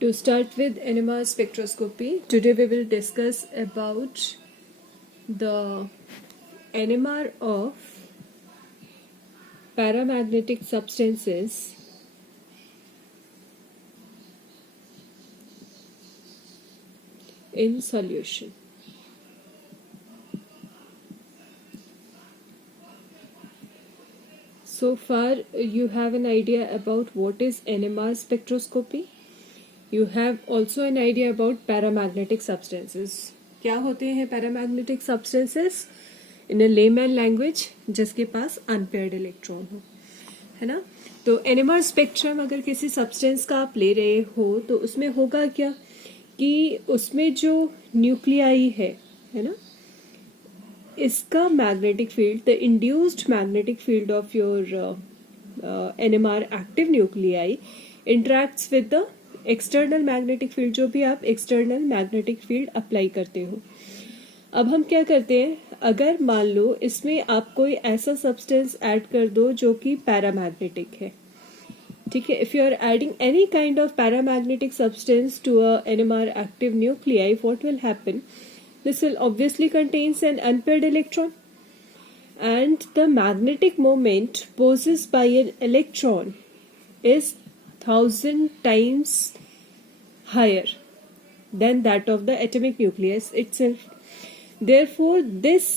To start with NMR spectroscopy, today we will discuss about the NMR of paramagnetic substances in solution. So far you have an idea about what is NMR spectroscopy. You have also an idea about paramagnetic substances. क्या होते हैं paramagnetic substances? In a layman language, जिसके पास unpaired electron हो, है ना? तो NMR spectrum अगर किसी substance का आप ले रहे हो तो उसमें होगा क्या कि उसमें जो न्यूक्लियाई है ना, इसका magnetic field, the induced magnetic field of your NMR active nuclei interacts with the external magnetic field, जो भी आप एक्सटर्नल मैग्नेटिक फील्ड अप्लाई करते हो. अब हम क्या करते हैं, अगर मान लो इसमें आप कोई ऐसा सब्सटेंस ऐड कर दो जो कि पैरामैग्नेटिक है, ठीक है. If you are adding any kind of paramagnetic substance to a NMR active nuclei, what will happen? This will obviously contains an unpaired electron and the magnetic moment possessed by an electron is 1000 times higher than that of the atomic nucleus itself. Therefore, this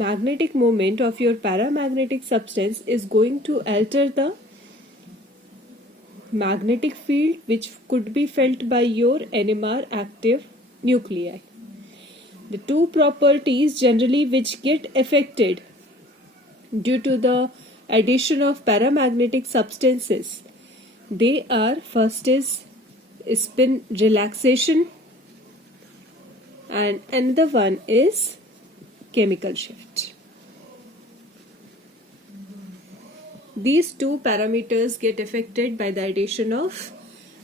magnetic moment of your paramagnetic substance is going to alter the magnetic field which could be felt by your NMR active nuclei. The two properties generally which get affected due to the addition of paramagnetic substances, they are, first is spin relaxation and another one is chemical shift. These two parameters get affected by the addition of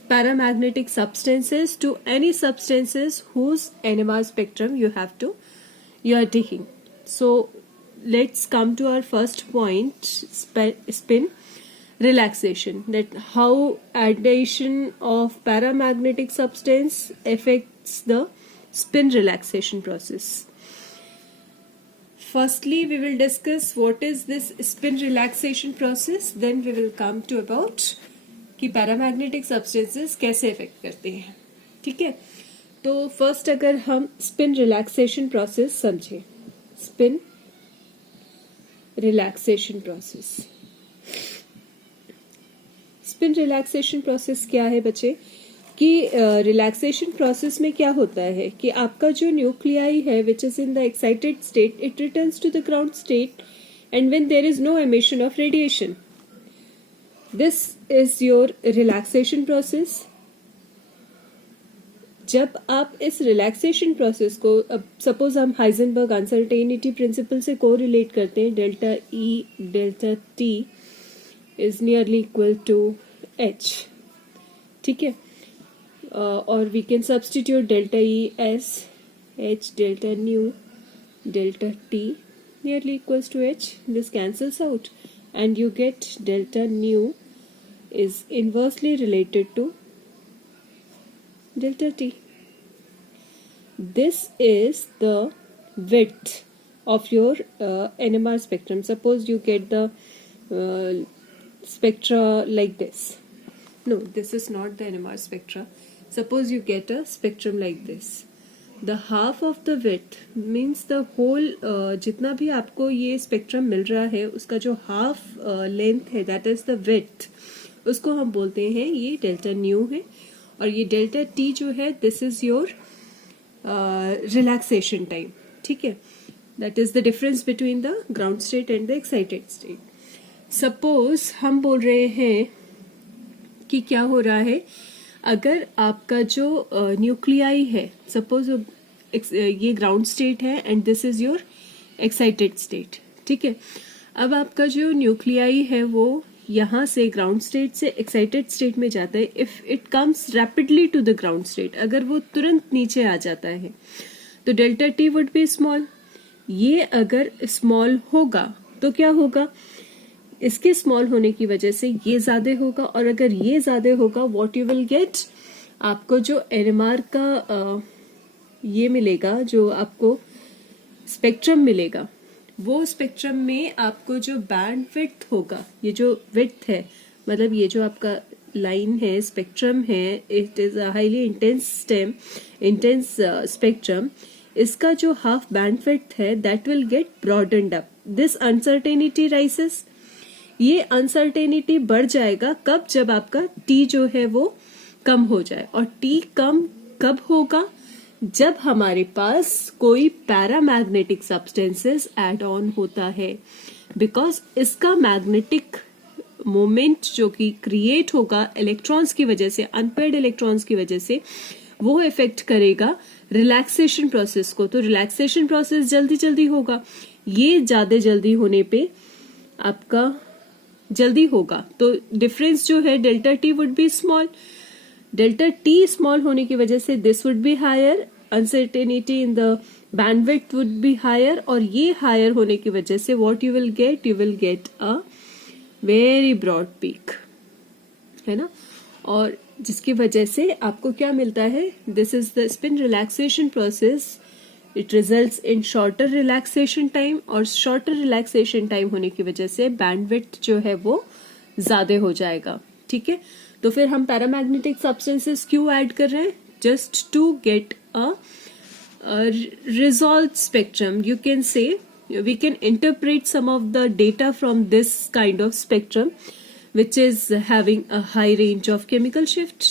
paramagnetic substances to any substances whose NMR spectrum you are taking. So let's come to our first point, spin relaxation, that how addition of paramagnetic substance affects the spin relaxation process. Firstly, we will discuss what is this spin relaxation process, then we will come to about कि paramagnetic substances कैसे affect करते हैं, ठीक है. तो first अगर हम spin relaxation process समझें, spin relaxation process. Spin relaxation process क्या है बच्चे, कि रिलैक्सेशन प्रोसेस में क्या होता है कि आपका जो न्यूक्लियाई है which is in the excited state, it returns to the ground state and when there is no emission of radiation. This is your relaxation process. जब आप इस रिलैक्सेशन प्रोसेस को, अब सपोज हम हाइजेनबर्ग अनसर्टेनिटी प्रिंसिपल से को relate करते हैं, delta E delta T is nearly equal to h, ठीक है. और we can substitute delta E as h delta nu delta t nearly equals to h. This cancels out and you get delta nu is inversely related to delta t. This is the width of your NMR spectrum. Suppose you get the spectra like this. No, this is not the NMR spectra. Suppose you get a spectrum like this. The half of the width means the whole जितना भी आपको ये spectrum मिल रहा है उसका जो half length है, that is the width, उसको हम बोलते हैं ये delta nu है. और ये delta t जो है, this is your relaxation time, ठीक है. That is the difference between the ground state and the excited state. Suppose हम बोल रहे हैं कि क्या हो रहा है, अगर आपका जो न्यूक्लियाई है, सपोज ये ग्राउंड स्टेट है and this is your excited state, ठीक है. अब आपका जो न्यूक्लियाई है वो यहाँ से ग्राउंड स्टेट से एक्साइटेड स्टेट में जाता है. If it comes rapidly to the ground state, अगर वो तुरंत नीचे आ जाता है तो delta T would be small. ये अगर स्मॉल होगा तो क्या होगा, इसके स्मॉल होने की वजह से ये ज्यादा होगा, और अगर ये ज्यादा होगा व्हाट यू विल गेट, आपको जो एनएमआर का ये मिलेगा, जो आपको स्पेक्ट्रम मिलेगा, वो स्पेक्ट्रम में आपको जो बैंड विड्थ होगा, ये जो विड्थ है मतलब ये जो आपका लाइन है, स्पेक्ट्रम है, it is a highly intense spectrum, इसका जो हाफ बैंड विड्थ है that will get broadened up. This uncertainty rises. ये अनसर्टेनिटी बढ़ जाएगा कब? जब आपका टी जो है वो कम हो जाए. और टी कम कब होगा? जब हमारे पास कोई पैरामैग्नेटिक सब्सटेंसेस एड ऑन होता है, बिकॉज इसका मैग्नेटिक मोमेंट जो कि क्रिएट होगा इलेक्ट्रॉन्स की वजह से, अनपेयर्ड इलेक्ट्रॉन्स की वजह से, वो इफेक्ट करेगा रिलैक्सेशन प्रोसेस को. तो रिलैक्सेशन प्रोसेस जल्दी जल्दी होगा. ये ज्यादा जल्दी होने पे आपका जल्दी होगा, तो डिफरेंस जो है delta T would be small. Delta T small होने की वजह से this would be higher, uncertainty in the bandwidth would be higher, और ये हायर होने की वजह से what you will get a very broad peak, है ना. और जिसकी वजह से आपको क्या मिलता है? This is the spin relaxation process. It results in shorter relaxation time, और शॉर्टर रिलैक्सेशन टाइम होने की वजह से बैंडविड्थ जो है वो ज्यादा हो जाएगा. ठीक है, तो फिर हम पैरामैग्नेटिक सब्सटेंसेस क्यों ऐड कर रहे हैं? Just to get a resolved spectrum. You can say we can interpret some of the data from this kind of spectrum, which is having a high range of chemical shift.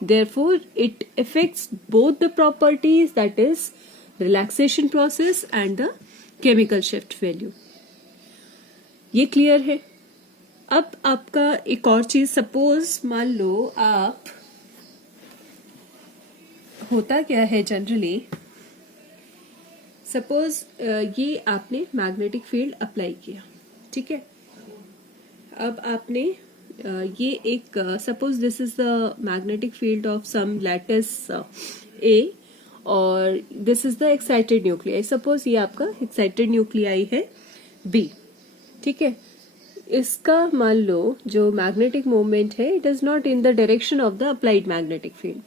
Therefore, it affects both the properties, that is relaxation process and the chemical shift value. ये clear है. अब आपका एक और चीज, suppose मान लो आप, होता क्या है जनरली, सपोज ये आपने मैग्नेटिक फील्ड अप्लाई किया, ठीक है. अब आपने ये एक, suppose this is the magnetic field of some lattice A, और this is the excited nuclei. Suppose ये आपका एक्साइटेड न्यूक्लियाई है बी, ठीक है. इसका मान लो जो मैग्नेटिक मोमेंट है it is not in the direction of the applied magnetic field.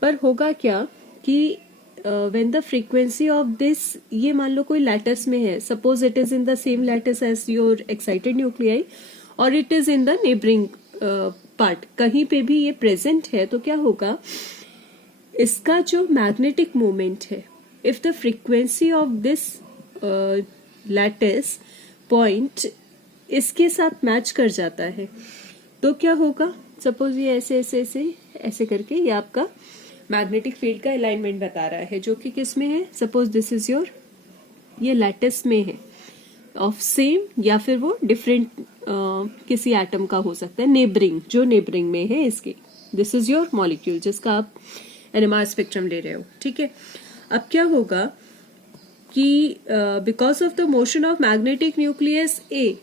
पर होगा क्या कि when the frequency of this, ये मान लो कोई लैटिस में है, suppose it is in the same lattice as your excited nuclei, और it is in the neighbouring part, कहीं पे भी ये प्रेजेंट है, तो क्या होगा? इसका जो मैग्नेटिक मोमेंट है, if the frequency of this lattice point इसके साथ मैच कर जाता है, तो क्या होगा? सपोज ये ऐसे ऐसे ऐसे ऐसे करके ये आपका मैग्नेटिक फील्ड का अलाइनमेंट बता रहा है, जो कि किस में है? सपोज दिस इज योर, ये लैटिस में है ऑफ सेम, या फिर वो डिफरेंट किसी एटम का हो सकता है, नेबरिंग, जो नेबरिंग में है इसके. दिस इज योर मॉलिक्यूल जिसका आप एनएमआर स्पेक्ट्रम ले रहे हो, ठीक है. अब क्या होगा कि because of the motion of magnetic nucleus A,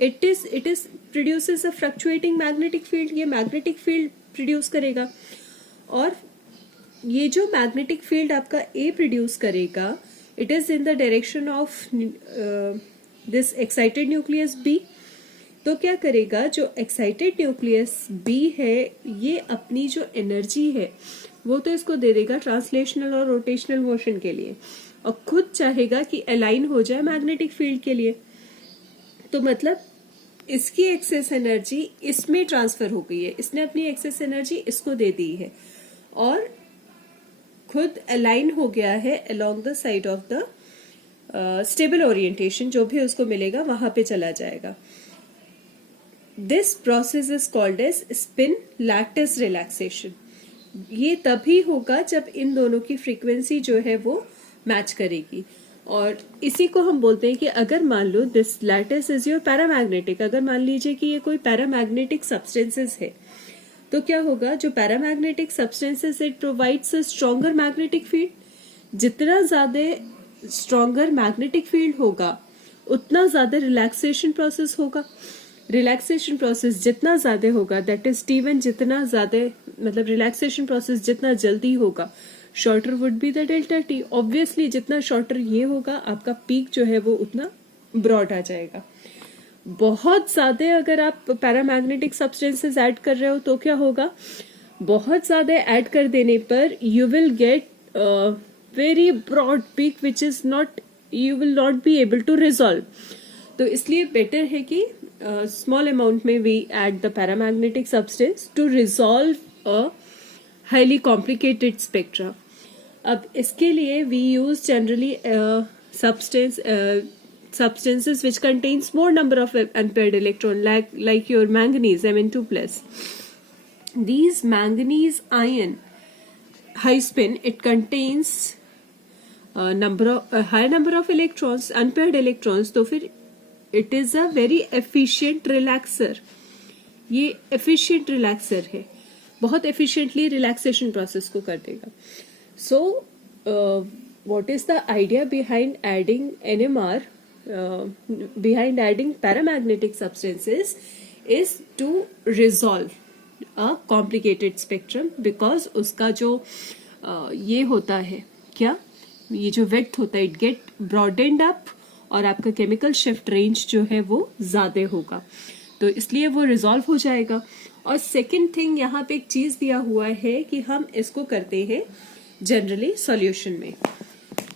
it is produces a fluctuating magnetic field. ये मैग्नेटिक फील्ड प्रोड्यूस करेगा, और ये जो मैग्नेटिक फील्ड आपका ए प्रोड्यूस करेगा, it is in the direction of this excited nucleus B. तो क्या करेगा? जो एक्साइटेड न्यूक्लियस बी है, ये अपनी जो एनर्जी है वो तो इसको दे देगा ट्रांसलेशनल और रोटेशनल मोशन के लिए, और खुद चाहेगा कि अलाइन हो जाए मैग्नेटिक फील्ड के लिए. तो मतलब इसकी एक्सेस एनर्जी इसमें ट्रांसफर हो गई है, इसने अपनी एक्सेस एनर्जी इसको दे दी है, और खुद अलाइन हो गया है along the side of the stable orientation, जो भी उसको मिलेगा वहां पे चला जाएगा. This process is called as spin lattice relaxation. ये तभी होगा जब इन दोनों की फ्रीक्वेंसी जो है वो मैच करेगी, और इसी को हम बोलते हैं कि अगर मान लो this lattice is your paramagnetic, अगर मान लीजिए कि ये कोई पैरामैग्नेटिक सब्सटेंसेस है, तो क्या होगा? जो paramagnetic substances, it provides a stronger magnetic field. जितना ज्यादा स्ट्रॉन्गर मैग्नेटिक फील्ड होगा उतना ज्यादा रिलैक्सेशन प्रोसेस होगा. रिलैक्सेशन प्रोसेस जितना ज्यादा होगा, दैट इज T1 जितना ज्यादा, मतलब रिलैक्सेशन प्रोसेस जितना जल्दी होगा, shorter would be the delta T. Obviously जितना शॉर्टर ये होगा, आपका पीक जो है वो उतना ब्रॉड आ जाएगा. बहुत ज्यादा अगर आप पैरामैग्नेटिक सब्सटेंसेस ऐड कर रहे हो तो क्या होगा? बहुत ज़्यादा ऐड कर देने पर you will get very broad peak which is not, you will not be able to resolve. तो इसलिए बेटर है कि स्मॉल अमाउंट में we add the paramagnetic substance to resolve a highly complicated spectra. अब इसके लिए we use generally substances which contains more number of unpaired electron, like your manganese Mn2 plus. These manganese ion high spin, it contains high number of electrons, unpaired electrons. तो फिर it is a very efficient relaxer. ये efficient relaxer है, बहुत efficiently relaxation process को कर देगा. So what is the idea behind adding NMR, behind adding paramagnetic substances, is to resolve a complicated spectrum, because उसका जो ये होता है क्या, ये जो width होता है, it get broadened up, और आपका केमिकल शिफ्ट रेंज जो है वो ज़्यादा होगा, तो इसलिए वो रिजॉल्व हो जाएगा. और सेकेंड थिंग, यहाँ पे एक चीज़ दिया हुआ है कि हम इसको करते हैं जनरली सॉल्यूशन में.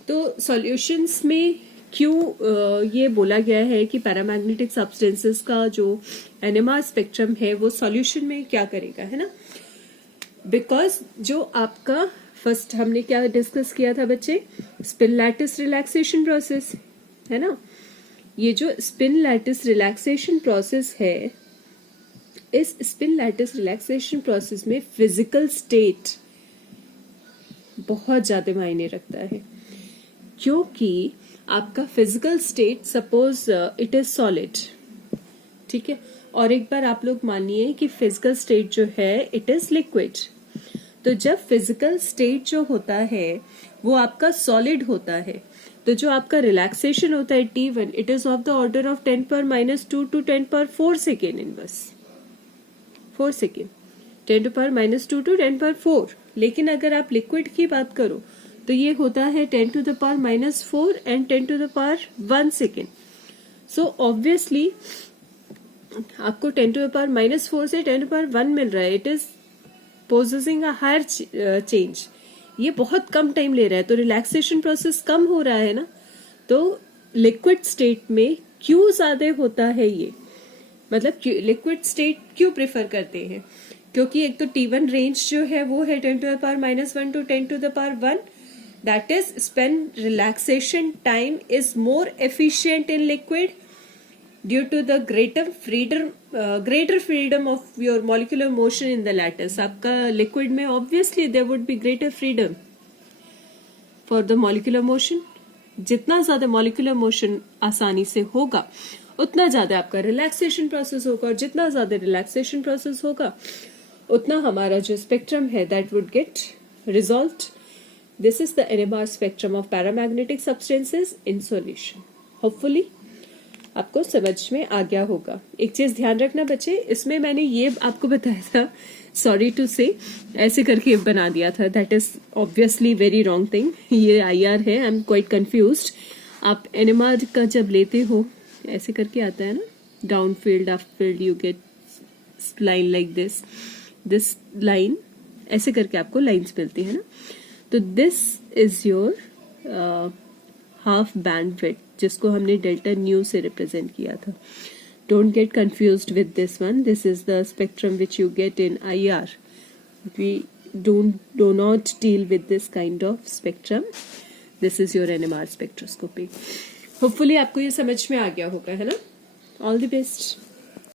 तो सॉल्यूशंस में क्यों ये बोला गया है कि पैरामैग्नेटिक सब्सटेंसेस का जो एनएमआर स्पेक्ट्रम है वो सॉल्यूशन में क्या करेगा, है ना. बिकॉज जो आपका फर्स्ट हमने क्या डिस्कस किया था बच्चे, स्पिन लैटिस रिलैक्सेशन प्रोसेस, है ना. ये जो स्पिन लैटिस रिलैक्सेशन प्रोसेस है, इस स्पिन लैटिस रिलैक्सेशन प्रोसेस में फिजिकल स्टेट बहुत ज्यादा मायने रखता है, क्योंकि आपका physical state, suppose it is solid, ठीक है, और एक बार आप लोग मानिए कि फिजिकल स्टेट जो है इट इज लिक्विड. तो जब फिजिकल स्टेट जो होता है वो आपका सॉलिड होता है, तो जो आपका रिलैक्सेशन होता है T1, it is of the order of 10⁻² to 10⁻4 second in बस 4 सेकेंड, 10⁻² to 10⁻4. लेकिन अगर आप लिक्विड की बात करो तो ये होता है 10⁻⁻4 एंड 10⁻1 सेकेंड. सो ऑब्वियसली आपको 10⁻⁻4 से 10⁻1 मिल रहा है, it is possessing a higher change. ये बहुत कम टाइम ले रहा है, तो रिलैक्सेशन प्रोसेस कम हो रहा है ना. तो लिक्विड स्टेट में क्यों ज्यादा होता है ये, मतलब लिक्विड स्टेट क्यों प्रेफर करते हैं, क्योंकि एक तो T1 रेंज जो है वो है 10⁻⁻1 to 10⁻1, that is spin relaxation time is more efficient in liquid due to the greater freedom of your molecular motion in the lattice. आपका लिक्विड में obviously there would be greater freedom for the molecular motion. जितना ज्यादा molecular motion आसानी से होगा उतना ज्यादा आपका रिलैक्सेशन प्रोसेस होगा, और जितना ज्यादा रिलैक्सेशन प्रोसेस होगा उतना हमारा जो स्पेक्ट्रम है that would get resolved. This is the NMR spectrum of paramagnetic substances in solution. Hopefully आपको समझ में आ गया होगा. एक चीज ध्यान रखना बच्चे, इसमें मैंने ये आपको बताया था, सॉरी टू से, ऐसे करके बना दिया था, that is obviously very wrong thing. ये IR है, आई एम क्वाइट कंफ्यूज्ड. आप NMR का जब लेते हो ऐसे करके आता है ना, down field up field, you get line like this line, ऐसे करके आपको लाइंस मिलती है ना. तो this is your half band width, जिसको हमने डेल्टा न्यू से रिप्रेजेंट किया था. Don't get confused with this one. This is the spectrum which you get in IR. We do not deal with this kind of spectrum. This is your NMR spectroscopy. Hopefully आपको ये समझ में आ गया होगा, है ना. All the best.